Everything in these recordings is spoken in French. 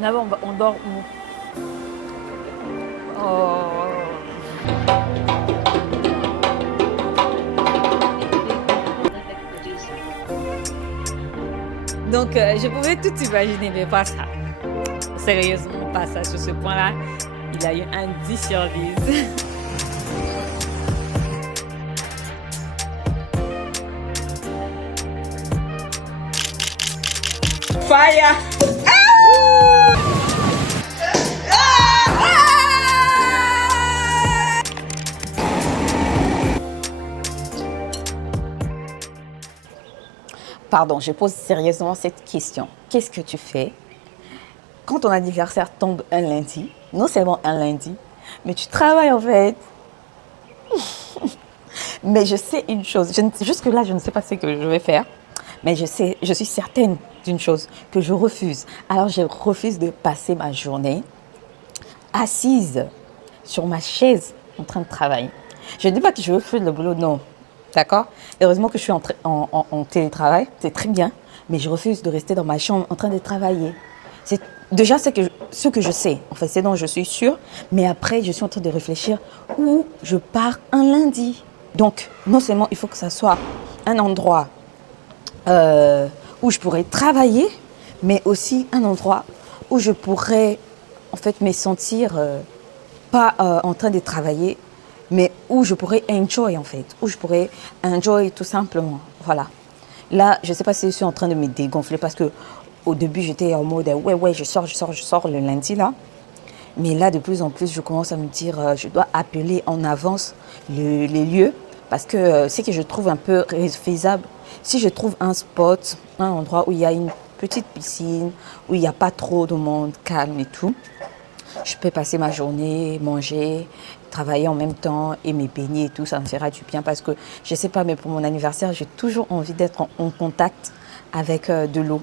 D'abord, on dort où? Oh. Donc, je pouvais tout imaginer, mais pas ça. Sérieusement, pas ça. Sur ce point-là, il a eu un 10 sur 10. Fire! Pardon, je pose sérieusement cette question. Qu'est-ce que tu fais quand ton anniversaire tombe un lundi? Non seulement un lundi, mais tu travailles en fait. Mais je sais une chose, jusque-là, je ne sais pas ce que je vais faire, mais je suis certaine d'une chose, que je refuse. Alors, je refuse de passer ma journée assise sur ma chaise en train de travailler. Je ne dis pas que je refuse le boulot, non. D'accord? Heureusement que je suis en télétravail, c'est très bien, mais je refuse de rester dans ma chambre en train de travailler. C'est déjà ce que je sais, en fait, c'est dont je suis sûre, mais après, je suis en train de réfléchir où je pars un lundi. Donc, non seulement il faut que ça soit un endroit où je pourrais travailler, mais aussi un endroit où je pourrais en fait me sentir pas en train de travailler, mais où je pourrais enjoy en fait, où je pourrais enjoy tout simplement. Voilà. Là, je ne sais pas si je suis en train de me dégonfler parce que au début j'étais en mode ouais, je sors le lundi là. Mais là, de plus en plus, je commence à me dire, je dois appeler en avance les lieux parce que ce que je trouve un peu faisable, si je trouve un spot, un endroit où il y a une petite piscine, où il n'y a pas trop de monde, calme et tout, je peux passer ma journée, manger, travailler en même temps et me baigner et tout, ça me fera du bien parce que, je ne sais pas, mais pour mon anniversaire, j'ai toujours envie d'être en contact avec de l'eau.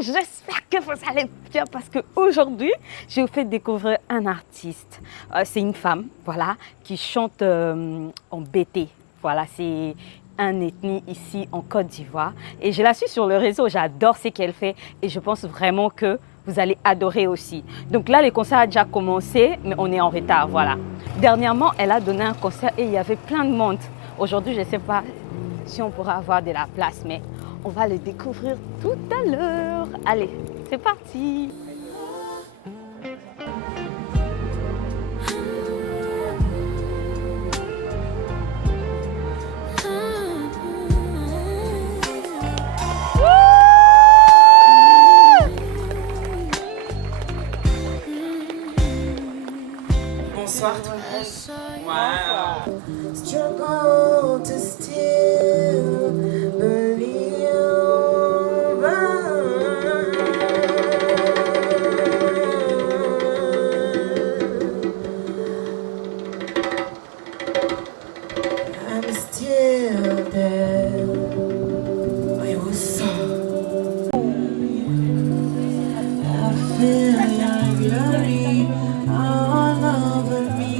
J'espère que vous allez bien parce qu'aujourd'hui, je vous fais découvrir un artiste. C'est une femme, voilà, qui chante en BT. Voilà, c'est un ethnie ici en Côte d'Ivoire. Et je la suis sur le réseau, j'adore ce qu'elle fait et je pense vraiment que vous allez adorer aussi. Donc là, le concert a déjà commencé, mais on est en retard, voilà. Dernièrement, elle a donné un concert et il y avait plein de monde. Aujourd'hui, je ne sais pas si on pourra avoir de la place, mais on va le découvrir tout à l'heure. Allez, c'est parti. Bonsoir tout le monde. Wow. Struggle to still believe. I'm still there. I was so. I feel your glory all over me.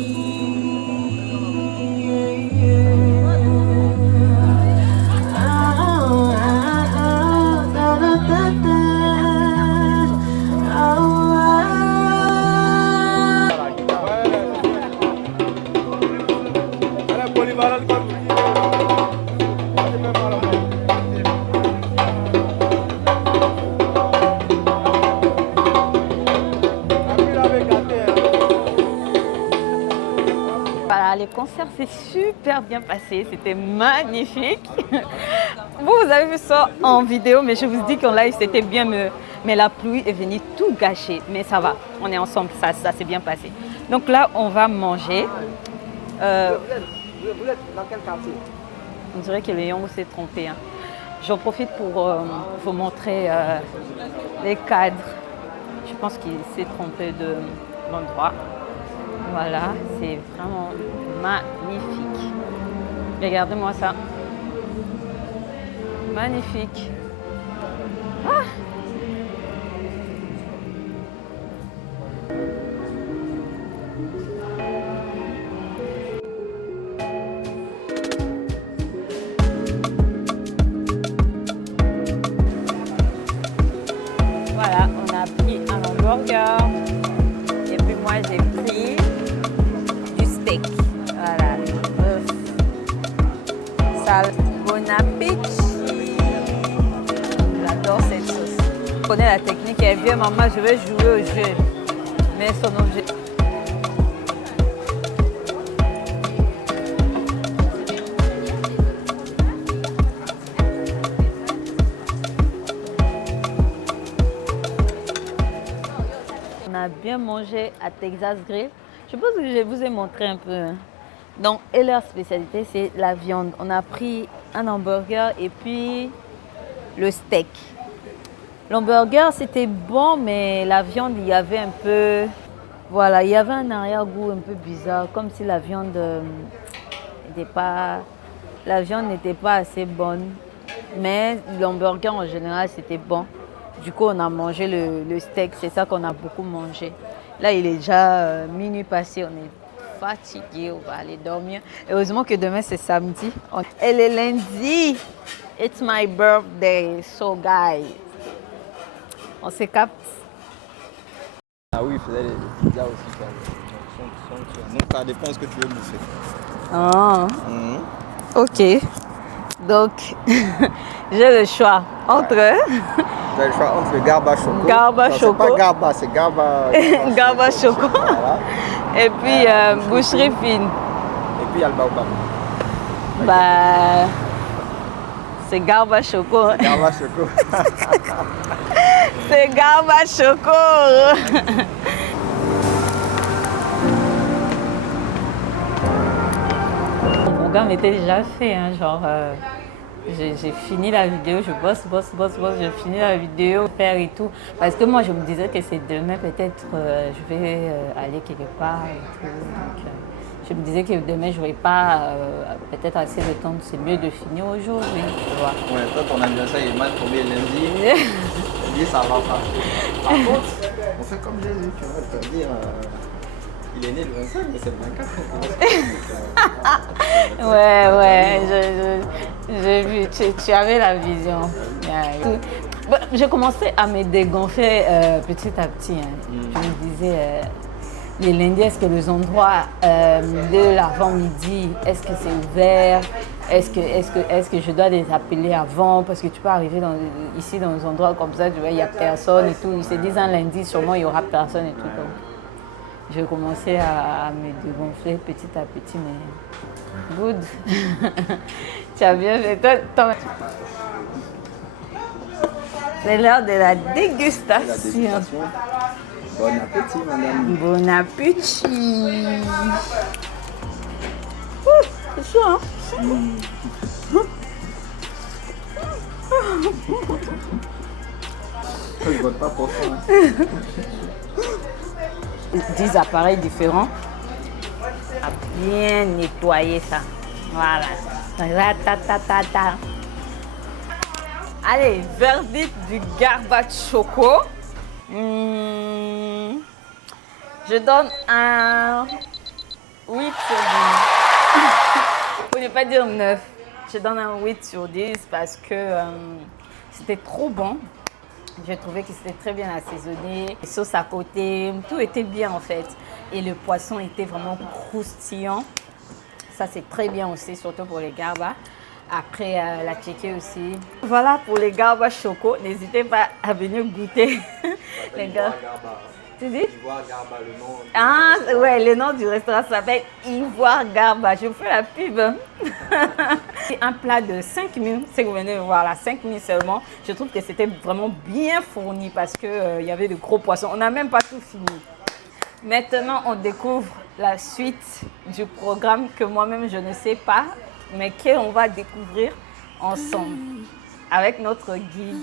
Voilà, le concert s'est super bien passé, c'était magnifique. Vous avez vu ça en vidéo, mais je vous dis qu'en live c'était bien mieux. Mais la pluie est venue tout gâcher, mais ça va, on est ensemble, ça s'est bien passé. Donc là, on va manger. Vous êtes dans quel quartier? On dirait que le Yongo s'est trompé. Hein. J'en profite pour vous montrer les cadres. Je pense qu'il s'est trompé d'endroit. Voilà, c'est vraiment magnifique. Regardez-moi ça. Magnifique. Ah! hamburger. Et puis moi, j'ai pris du steak. Voilà. Ça, bon appétit. J'adore cette sauce. Je connais la technique. Elle vient, maman, je vais jouer au jeu. Mais son objet. On a bien mangé à Texas Grill. Je pense que je vous ai montré un peu. Donc, et leur spécialité, c'est la viande. On a pris un hamburger et puis le steak. L'hamburger, c'était bon, mais la viande, il y avait un peu... Voilà, il y avait un arrière-goût un peu bizarre, comme si la viande n'était pas... La viande n'était pas assez bonne. Mais l'hamburger, en général, c'était bon. Du coup, on a mangé le steak, c'est ça qu'on a beaucoup mangé. Là, il est déjà minuit passé, on est fatigué, on va aller dormir. Heureusement que demain, c'est samedi. Et le lundi, it's my birthday, so guys, on se capte. Ah oui, il faisait les pizzas aussi. Donc ça dépend de ce que tu veux bouffer. Ah, ok. Donc, j'ai le choix entre... Tu as le choix entre le garba choco. Garba Non, choco. C'est pas garba, c'est garba. Garba choco. Voilà. Et puis, boucherie fine. Et puis il y a le baobab. Bah, c'est garba choco. Garba choco. C'est garba choco. Mon programme était déjà fait, hein, genre j'ai fini la vidéo, je bosse, j'ai fini la vidéo, faire et tout. Parce que moi je me disais que c'est demain peut-être je vais aller quelque part et tout. Donc, je me disais que demain je n'aurais pas peut-être assez de temps, c'est mieux de finir aujourd'hui, tu vois. Ouais, toi ton anniversaire il est mal tombé lundi. Lundi ça va pas. Par contre, on fait comme Jésus, tu vois, je veux dire. Il est né le 25, mais c'est le 24. Ouais, j'ai vu, tu avais la vision. Bon, j'ai commencé à me dégonfler petit à petit. Hein. Je me disais, les lundis, est-ce que les endroits de l'avant-midi, est-ce que c'est ouvert? Est-ce que je dois les appeler avant? Parce que tu peux arriver ici dans des endroits comme ça, tu vois, il n'y a personne et tout. Ils se disent un lundi, sûrement il n'y aura personne et tout. Donc, j'ai commencé à me dégonfler petit à petit, mais good. Tu as bien fait. C'est l'heure de la dégustation. Bon appétit, madame. Bon appétit. C'est chaud, hein? Je vote pas pour ça. 10 appareils différents. À bien nettoyer ça. Voilà. Ratatatata. Allez, verdict du garba choco. Je donne un 8 sur 10. Pour ne pas dire 9. Je donne un 8 sur 10 parce que c'était trop bon. J'ai trouvé que c'était très bien assaisonné, les sauces à côté, tout était bien en fait. Et le poisson était vraiment croustillant. Ça c'est très bien aussi, surtout pour les garbas. Après la tchéké aussi. Voilà pour les garbas choco. N'hésitez pas à venir goûter les gars. Tu dis? Ivoire Garba, le nom. Ah ouais, le nom du restaurant s'appelle Ivoire Garba. Je vous fais la pub. C'est un plat de 5 minutes. Si vous venez voir là, 5 minutes seulement. Je trouve que c'était vraiment bien fourni parce que y avait de gros poissons. On n'a même pas tout fini. Maintenant, on découvre la suite du programme que moi-même je ne sais pas, mais qu'on va découvrir ensemble avec notre guide.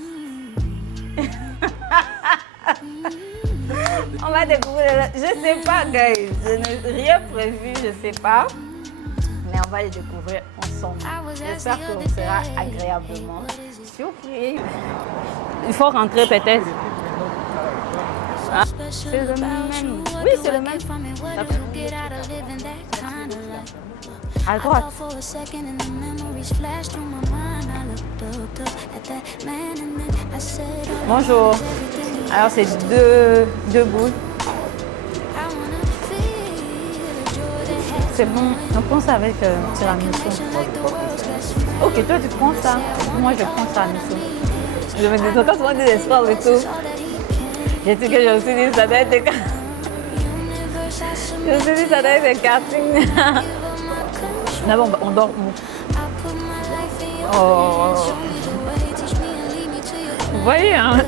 On va découvrir, je sais pas, guys, je n'ai rien prévu, je sais pas, mais on va les découvrir ensemble. J'espère qu'on sera agréablement surpris. Il faut rentrer peut-être. Ah, c'est le même. Oui, c'est le même. À droite. Bonjour. Alors c'est deux boules. C'est bon, on prend ça avec tiramisu. Ok, toi tu prends ça. Moi je prends tiramisu. Je me dis, quand souvent des espoirs et tout. J'ai dit que je suis dit, ça doit être des je me suis dit, ça doit être des kartings. Mais bon, on dort où? Oh. Vous voyez, hein?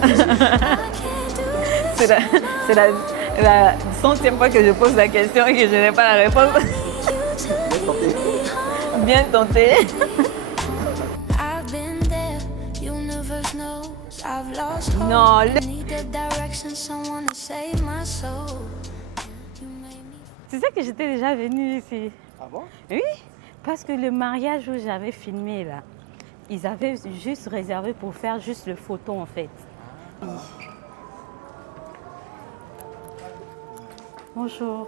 C'est la 100e fois que je pose la question et que je n'ai pas la réponse. Bien tenté. Non, tu sais que j'étais déjà venue ici. Ah bon? Oui, parce que le mariage où j'avais filmé là, ils avaient juste réservé pour faire juste le photo en fait. Oui. Bonjour.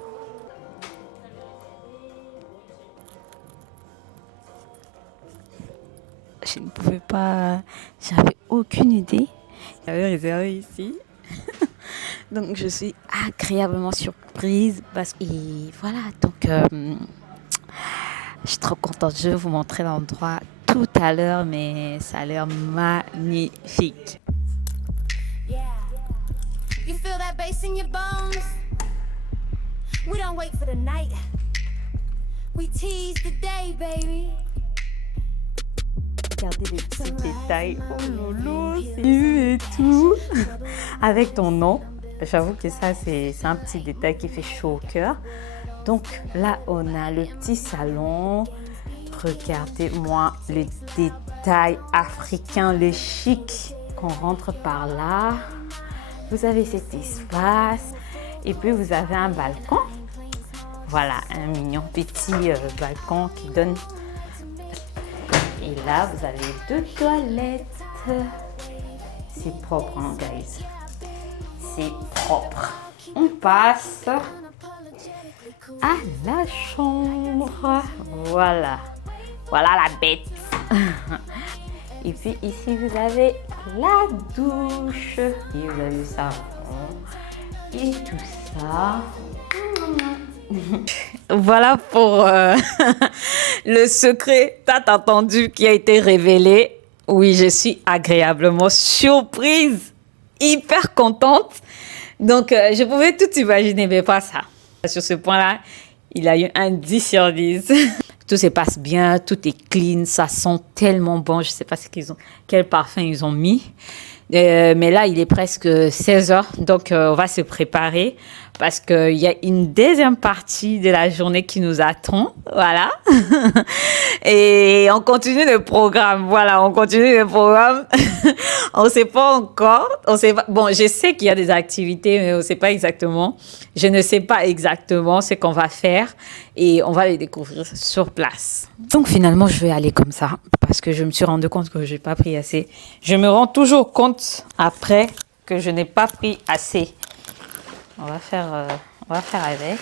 Je ne pouvais pas, j'avais aucune idée. J'avais réservé ici. Donc je suis agréablement surprise parce que voilà, donc je suis trop contente. Je vais vous montrer l'endroit tout à l'heure, mais ça a l'air magnifique. You feel that bass in your bones? We don't wait for the night. We tease the day, baby. Regardez les petits détails. Oh lolo, c'est et tout. Avec ton nom. J'avoue que ça, c'est un petit détail qui fait chaud au cœur. Donc là, on a le petit salon. Regardez-moi les détails africains, les chics. Qu'on rentre par là. Vous avez cet espace. Et puis, vous avez un balcon. Voilà, un mignon petit balcon qui donne... Et là, vous avez 2 toilettes. C'est propre, hein, guys. C'est propre. On passe à la chambre. Voilà. Voilà la bête. Et puis ici, vous avez la douche. Et vous avez le savon. Et tout ça. Voilà pour le secret tant entendu qui a été révélé. Oui, je suis agréablement surprise, hyper contente. Donc, je pouvais tout imaginer, mais pas ça. Sur ce point-là, il a eu un 10 sur 10. Tout se passe bien, tout est clean, ça sent tellement bon. Je ne sais pas quel parfum ils ont mis. Mais là, il est presque 16 heures, donc on va se préparer parce qu'il y a une deuxième partie de la journée qui nous attend. Voilà. Et on continue le programme. Voilà, on continue le programme. On ne sait pas encore. On sait pas. Bon, je sais qu'il y a des activités, mais on ne sait pas exactement. Je ne sais pas exactement ce qu'on va faire et on va les découvrir sur place. Donc finalement, je vais aller comme ça parce que je me suis rendu compte que je n'ai pas pris assez. Je me rends toujours compte après que je n'ai pas pris assez. On va faire avec.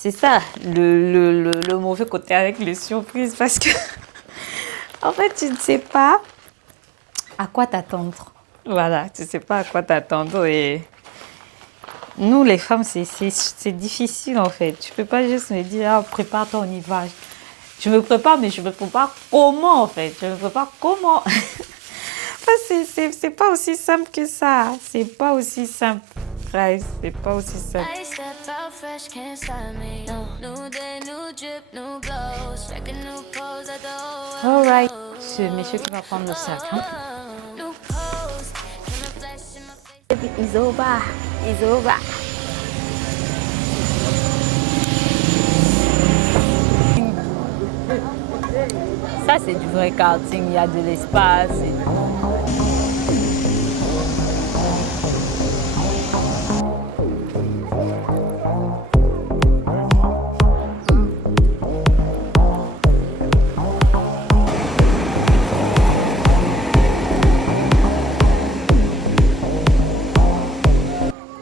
C'est ça le mauvais côté avec les surprises parce que en fait, tu ne sais pas à quoi t'attendre. Voilà, tu ne sais pas à quoi t'attendre et nous, les femmes, c'est difficile en fait. Tu ne peux pas juste me dire, ah, prépare-toi, on y va. Je me prépare, mais je me prépare comment en fait? Je me prépare comment? C'est pas aussi simple que ça. C'est pas aussi simple. Ouais, c'est pas aussi simple. Alright, c'est le monsieur qui va prendre le sac. Hein? It's over. It's over. Ça, c'est du vrai karting. Il y a de l'espace.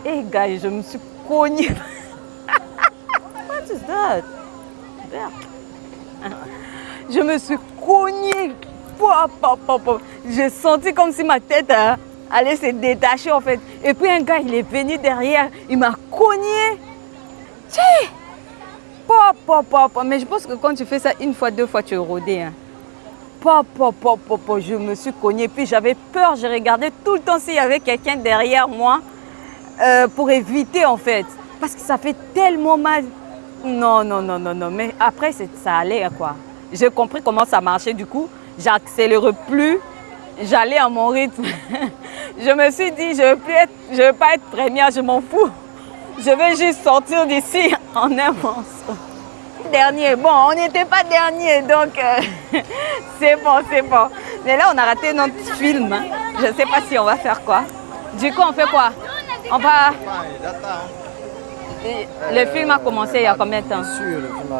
Hey, guys, je me suis cognée. What is that? Je me suis cognée. J'ai senti comme si ma tête allait se détacher en fait. Et puis un gars, il est venu derrière, il m'a cogné. Tchè! Pop, pop, pop. Mais je pense que quand tu fais ça une fois, deux fois, tu es rodé. Hein. Pop, pop, pop, pop, pop. Je me suis cognée. Puis j'avais peur. Je regardais tout le temps s'il y avait quelqu'un derrière moi pour éviter en fait. Parce que ça fait tellement mal. Non, non, non, non, non. Mais après, ça allait quoi. J'ai compris comment ça marchait. Du coup, j'accélérais plus. J'allais à mon rythme. Je me suis dit, je ne veux pas être première, je m'en fous. Je vais juste sortir d'ici en un morceau. Dernier, bon, on n'était pas dernier, donc c'est bon, c'est bon. Mais là, on a raté notre film. Hein. Je ne sais pas si on va faire quoi. Du coup, on fait quoi? On va... Le film a commencé il y a combien de temps? Bien sûr, le film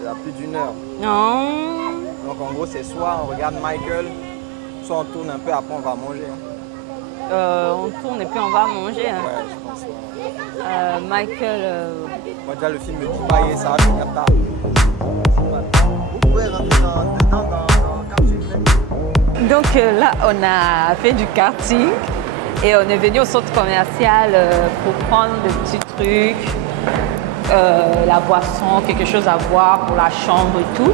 il y a plus d'une heure. Non. Donc en gros, c'est soit on regarde Michael, soit on tourne un peu, après on va manger. On tourne et puis on va manger. Hein. Ouais, je pense. Ouais. Michael... Moi déjà, le film me dit pas et ça va finir tard. Vous pouvez rentrer dedans dans 48 minutes. Donc là, on a fait du karting et on est venu au centre commercial pour prendre des petits trucs, la boisson, quelque chose à boire pour la chambre et tout.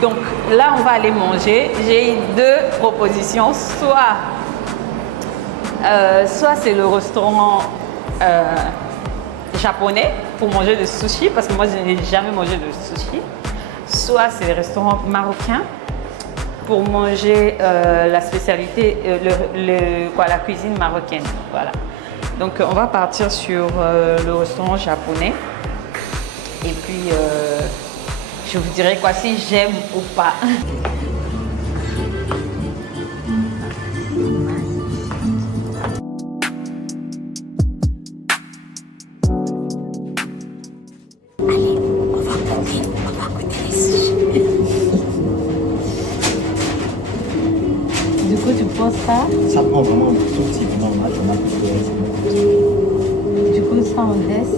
Donc là, on va aller manger. J'ai eu deux propositions. Soit c'est le restaurant japonais pour manger du sushi, parce que moi, je n'ai jamais mangé de sushi. Soit c'est le restaurant marocain pour manger la spécialité, la cuisine marocaine. Voilà. Donc on va partir sur le restaurant japonais. Et puis je vous dirai quoi si j'aime ou pas. Du coup, tu poses ça. Ça prend vraiment tout petit moment, on a plus de... Du coup, ça, on laisse.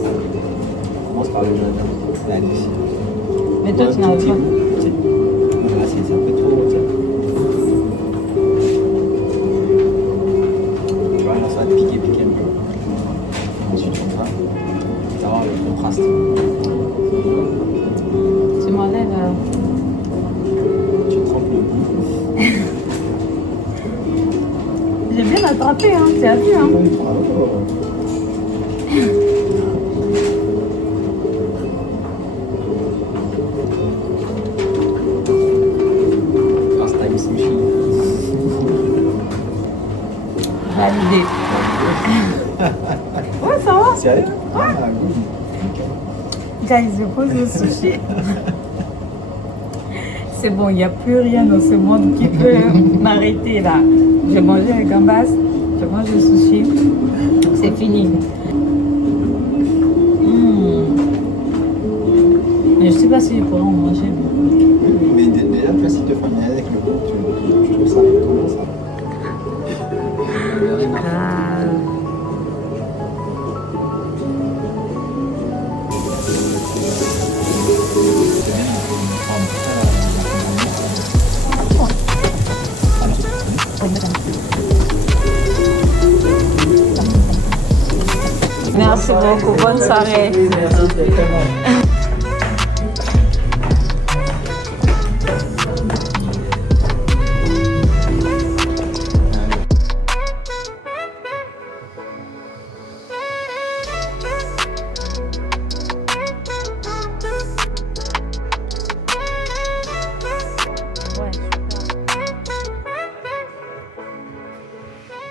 On commence par le jardin, la ici. Mais toi, tu n'as pas. Là, c'est un peu trop, tiens. Tu vois, là, ça va te piquer un peu. Ensuite, comme ça, tu vas avoir le contraste. Tu m'enlèves. Tu trempes le bout. J'ai bien attrapé, hein. Tu as vu, hein. First time sushi. Validé. Ouais, ça va. Sérieux? Ah, good. Guys, je pose le sushi. C'est bon, il n'y a plus rien dans ce monde qui peut m'arrêter là. J'ai mangé un gambas, je mange le sushi, c'est fini. Mais je ne sais pas si je pourrais en manger. Mais déjà, tu vois, si tu te familiarises avec le goût, tu trouves ça comment ça? Merci beaucoup, bonne soirée.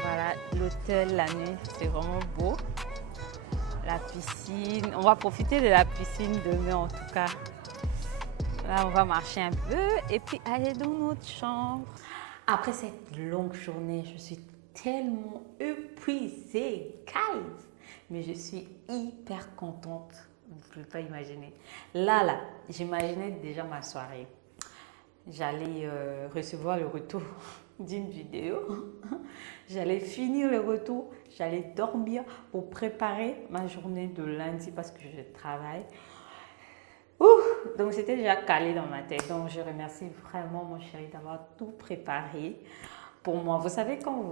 Voilà, l'hôtel la nuit, c'est vraiment beau. La piscine, on va profiter de la piscine demain en tout cas. Là, on va marcher un peu et puis aller dans notre chambre. Après cette longue journée, je suis tellement épuisée, guys. Mais je suis hyper contente, vous ne pouvez pas imaginer. Là, j'imaginais déjà ma soirée. J'allais recevoir le retour d'une vidéo. J'allais finir le retour, j'allais dormir pour préparer ma journée de lundi parce que je travaille. Donc c'était déjà calé dans ma tête. Donc je remercie vraiment mon chéri d'avoir tout préparé. pour moi. Vous savez, quand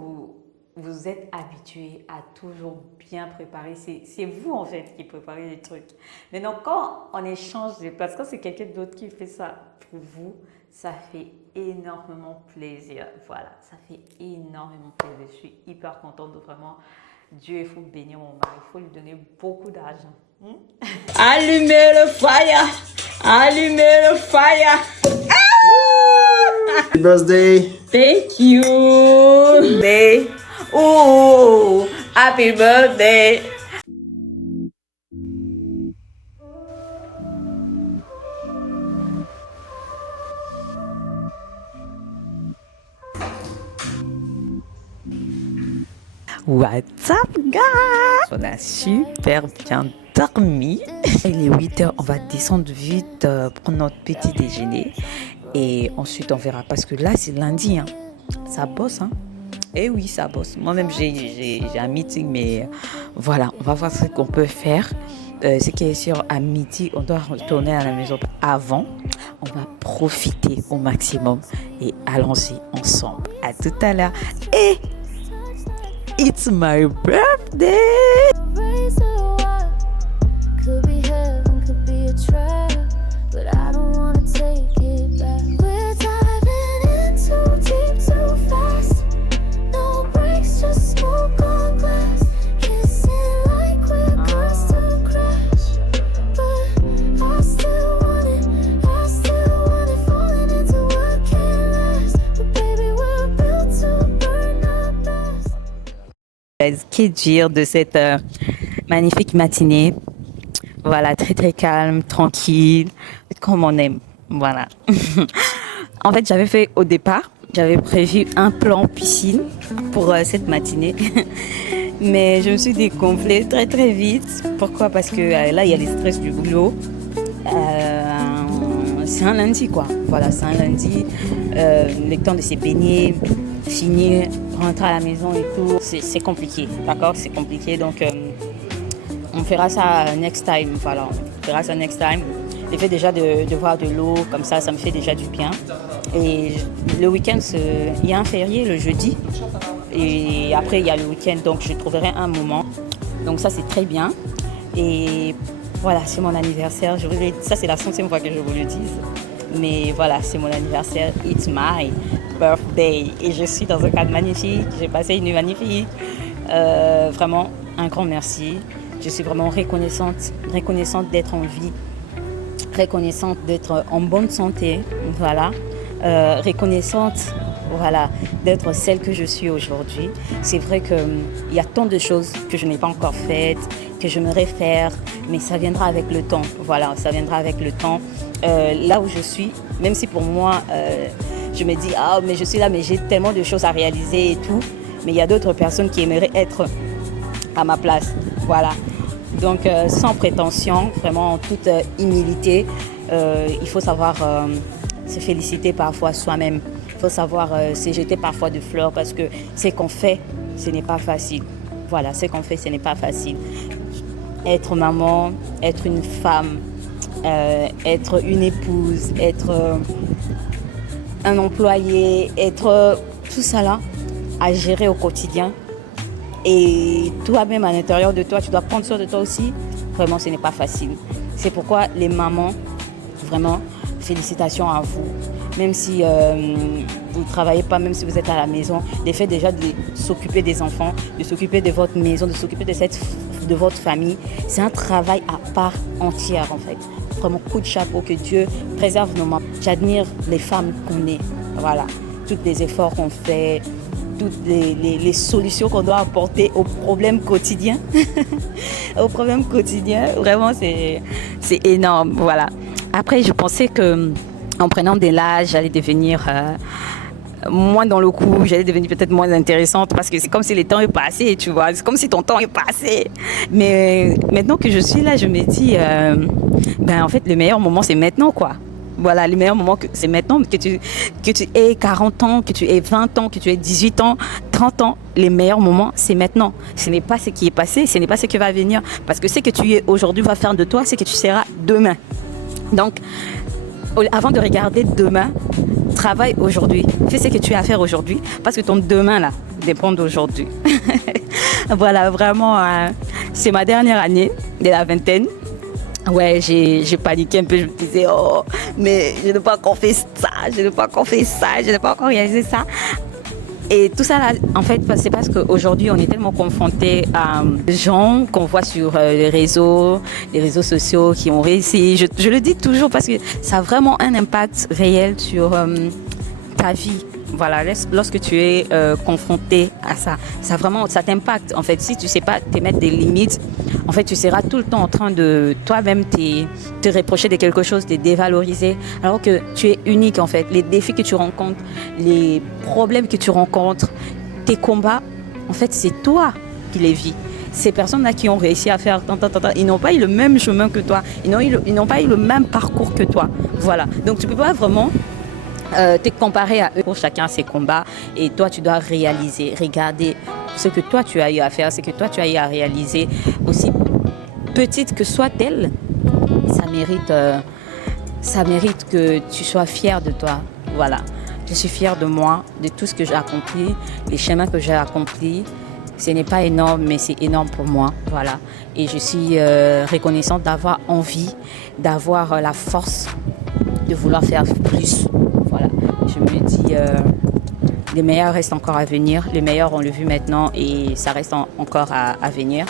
vous êtes habitué à toujours bien préparer, c'est vous en fait qui préparez les trucs. Maintenant, quand on échange des places, quand c'est quelqu'un d'autre qui fait ça pour vous, ça fait énormément plaisir. Voilà, ça fait énormément plaisir. Je suis hyper contente de vraiment. Dieu, il faut bénir mon mari, il faut lui donner beaucoup d'argent. Allumez le fire! Allumez le fire! Happy birthday! Thank you! Day. Oh, happy birthday! What's up, guys? On a super bien dormi. Il est 8h, on va descendre vite prendre notre petit déjeuner. Et ensuite, on verra. Parce que là, c'est lundi. Hein. Ça bosse. Hein. Eh oui, ça bosse. Moi-même, j'ai un meeting. Mais voilà, on va voir ce qu'on peut faire. Ce qui est sûr, à midi, on doit retourner à la maison avant. On va profiter au maximum. Et allons-y ensemble. À tout à l'heure. Et it's my birthday! Raise her up. Could be heaven, could be a trap, but I don't wanna take it back. We're diving in too deep, too fast. No brakes, just smoke on glass. Kissing like we're cursed to crash. But I still want it, falling into what can't last. But baby, we're built to burn our best. Que dire de cette magnifique matinée. Voilà, très très calme, tranquille, comme on aime. Voilà. En fait, j'avais prévu un plan piscine pour cette matinée. Mais je me suis dégonflée très très vite. Pourquoi? Parce que là, il y a les stress du boulot. C'est un lundi, quoi. Voilà, c'est un lundi. Le temps de se baigner, finir, rentrer à la maison et tout, c'est compliqué, d'accord? C'est compliqué, donc on fera ça next time, voilà, on fera ça next time. Le fait déjà de voir de l'eau, comme ça me fait déjà du bien. Et le week-end, il y a un férié le jeudi, et après il y a le week-end, donc je trouverai un moment. Donc ça, c'est très bien. Et voilà, c'est mon anniversaire, ça c'est la 100e fois que je vous le dis. Mais voilà, c'est mon anniversaire, it's my birthday. Et je suis dans un cadre magnifique, j'ai passé une nuit magnifique. Vraiment, un grand merci. Je suis vraiment reconnaissante d'être en vie, reconnaissante d'être en bonne santé, voilà. Reconnaissante, voilà, d'être celle que je suis aujourd'hui. C'est vrai qu'il y a tant de choses que je n'ai pas encore faites, que j'aimerais faire, mais ça viendra avec le temps. Voilà, ça viendra avec le temps. Là où je suis, même si pour moi, je me dis, ah, mais je suis là, mais j'ai tellement de choses à réaliser et tout, mais il y a d'autres personnes qui aimeraient être à ma place. Voilà. Donc, sans prétention, vraiment en toute humilité, il faut savoir se féliciter parfois soi-même. Il faut savoir se jeter parfois de fleurs parce que ce qu'on fait, ce n'est pas facile. Voilà, ce qu'on fait, ce n'est pas facile. Être maman, être une femme, être une épouse, être un employé, être tout ça là à gérer au quotidien. Et toi-même à l'intérieur de toi, tu dois prendre soin de toi aussi. Vraiment, ce n'est pas facile. C'est pourquoi les mamans, vraiment, félicitations à vous. Même si vous ne travaillez pas, même si vous êtes à la maison, le fait déjà de s'occuper des enfants, de s'occuper de votre maison, de s'occuper de votre famille, c'est un travail à part entière en fait. Vraiment, coup de chapeau, que Dieu préserve nos mamans. J'admire les femmes qu'on est. Voilà, tous les efforts qu'on fait, toutes les solutions qu'on doit apporter aux problèmes quotidiens. Aux problèmes quotidiens, vraiment, c'est énorme. Voilà. Après, je pensais qu'en prenant de l'âge, j'allais devenir moins dans le coup, j'allais devenir peut-être moins intéressante parce que c'est comme si le temps est passé, tu vois. C'est comme si ton temps est passé. Mais maintenant que je suis là, je me dis, en fait, le meilleur moment, c'est maintenant, quoi. Voilà, le meilleur moment, c'est maintenant, que tu aies 40 ans, que tu aies 20 ans, que tu aies 18 ans, 30 ans. Les meilleurs moments, c'est maintenant. Ce n'est pas ce qui est passé, ce n'est pas ce qui va venir. Parce que ce que tu es aujourd'hui va faire de toi ce que tu seras demain. Donc, avant de regarder demain, travaille aujourd'hui. Fais ce que tu as à faire aujourd'hui parce que ton demain là dépend d'aujourd'hui. Voilà, vraiment, c'est ma dernière année de la vingtaine. Ouais, j'ai paniqué un peu, je me disais, oh, mais je n'ai pas encore fait ça, je n'ai pas encore fait ça, je n'ai pas encore réalisé ça. Et tout ça, là, en fait, c'est parce qu'aujourd'hui, on est tellement confronté à des gens qu'on voit sur les réseaux sociaux qui ont réussi. Je le dis toujours parce que ça a vraiment un impact réel sur ta vie. Voilà, lorsque tu es confronté à ça, ça t'impacte. En fait, si tu ne sais pas te mettre des limites, en fait, tu seras tout le temps en train de toi-même te reprocher de quelque chose, te dévaloriser, alors que tu es unique, en fait. Les défis que tu rencontres, les problèmes que tu rencontres, tes combats, en fait, c'est toi qui les vis. Ces personnes-là qui ont réussi à faire ils n'ont pas eu le même chemin que toi, ils n'ont pas eu le même parcours que toi. Voilà, donc tu ne peux pas vraiment te comparer à eux. Pour chacun ses combats, et toi tu dois réaliser, regarder ce que toi tu as eu à faire, ce que toi tu as eu à réaliser, aussi petite que soit-elle, ça mérite que tu sois fier de toi. Voilà, je suis fière de moi, de tout ce que j'ai accompli, les chemins que j'ai accomplis. Ce n'est pas énorme, mais c'est énorme pour moi. Voilà, et je suis reconnaissante d'avoir envie, d'avoir la force de vouloir faire plus. Voilà, je me dis, les meilleurs restent encore à venir. Les meilleurs, on le vu maintenant et ça reste encore à venir.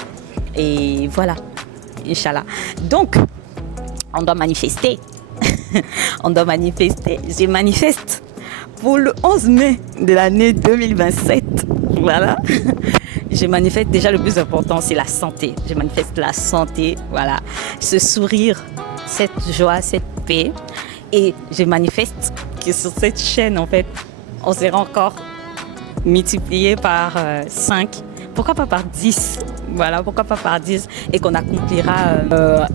Et voilà, Inch'Allah. Donc, on doit manifester. On doit manifester. Je manifeste pour le 11 mai de l'année 2027. Voilà. Je manifeste déjà le plus important, c'est la santé. Je manifeste la santé, voilà. Ce sourire, cette joie, cette paix. Et je manifeste que sur cette chaîne, en fait, on sera encore multiplié par 5, pourquoi pas par 10, voilà, pourquoi pas par 10, et qu'on accomplira,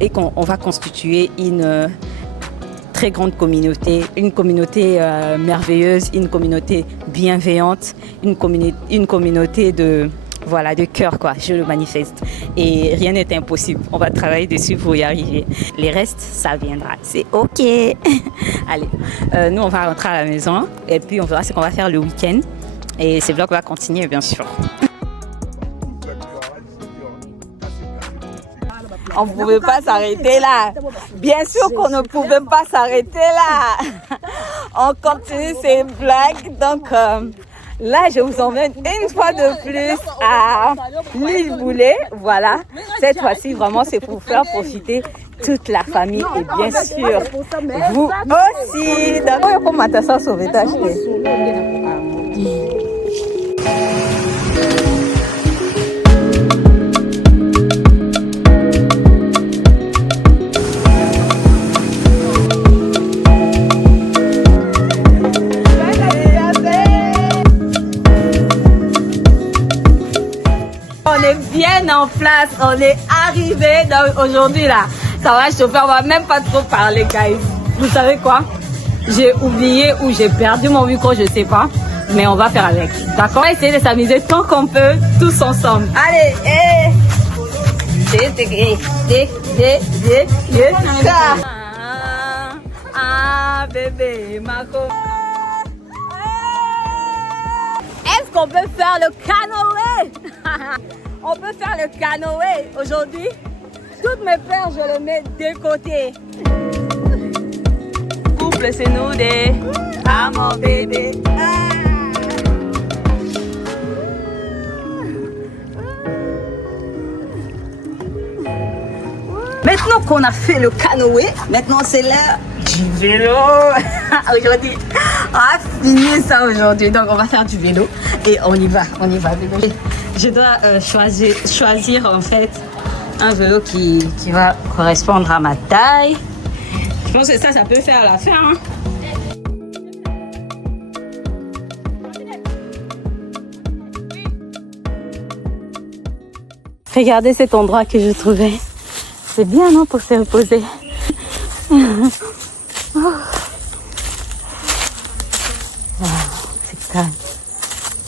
et qu'on va constituer une très grande communauté, une communauté merveilleuse, une communauté bienveillante, une communauté de... Voilà, de cœur, quoi, je le manifeste. Et rien n'est impossible. On va travailler dessus pour y arriver. Les restes, ça viendra. C'est OK. Allez, nous, on va rentrer à la maison et puis on verra ce qu'on va faire le week-end. Et ce vlog va continuer, bien sûr. On ne pouvait pas s'arrêter là. Bien sûr qu'on ne pouvait pas s'arrêter là. On continue ces blagues. Donc... là, je vous emmène une fois de plus à l'île Boulet. Voilà, cette fois-ci, vraiment, c'est pour faire profiter toute la famille et bien sûr, vous aussi. D'accord, comment t'as ça sauvé ta On est bien en place, on est arrivé aujourd'hui là. Ça va chauffer, on va même pas trop parler, guys. Vous savez quoi? J'ai oublié ou j'ai perdu mon micro, je sais pas. Mais on va faire avec. D'accord? On va essayer de s'amuser tant qu'on peut, tous ensemble. Allez, bébé, Marco. Est-ce qu'on peut faire le canoë? On peut faire le canoë aujourd'hui. Toutes mes peurs, je les mets de côté. Couple, c'est nous des mon bébé. Maintenant qu'on a fait le canoë, maintenant c'est l'heure du vélo. Aujourd'hui, on va finir ça aujourd'hui. Donc on va faire du vélo et on y va. Vélo. Je dois choisir en fait un vélo qui va correspondre à ma taille. Je pense que ça peut faire l'affaire. Hein. Regardez cet endroit que je trouvais. C'est bien, non, pour se reposer. Oh. Wow, c'est calme.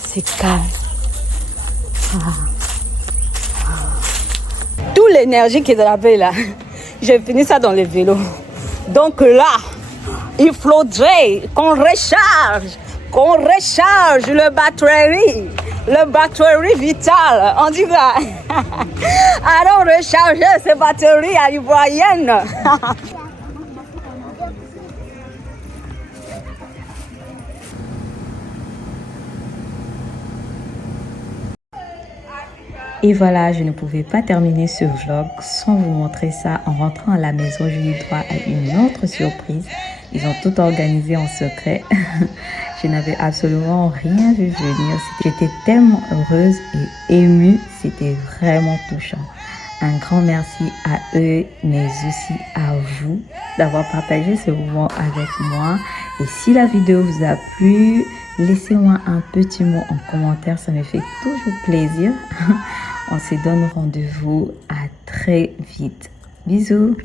C'est calme. Toute l'énergie qui est dans la veille là, j'ai fini ça dans le vélo. Donc là, il faudrait qu'on recharge le batterie vitale. On dit quoi? Allons recharger ces batteries à l'ivoirienne. Et voilà, je ne pouvais pas terminer ce vlog sans vous montrer ça. En rentrant à la maison, je eu droit à une autre surprise. Ils ont tout organisé en secret. Je n'avais absolument rien vu venir. J'étais tellement heureuse et émue. C'était vraiment touchant. Un grand merci à eux, mais aussi à vous d'avoir partagé ce moment avec moi. Et si la vidéo vous a plu, laissez-moi un petit mot en commentaire. Ça me fait toujours plaisir. On se donne rendez-vous à très vite. Bisous.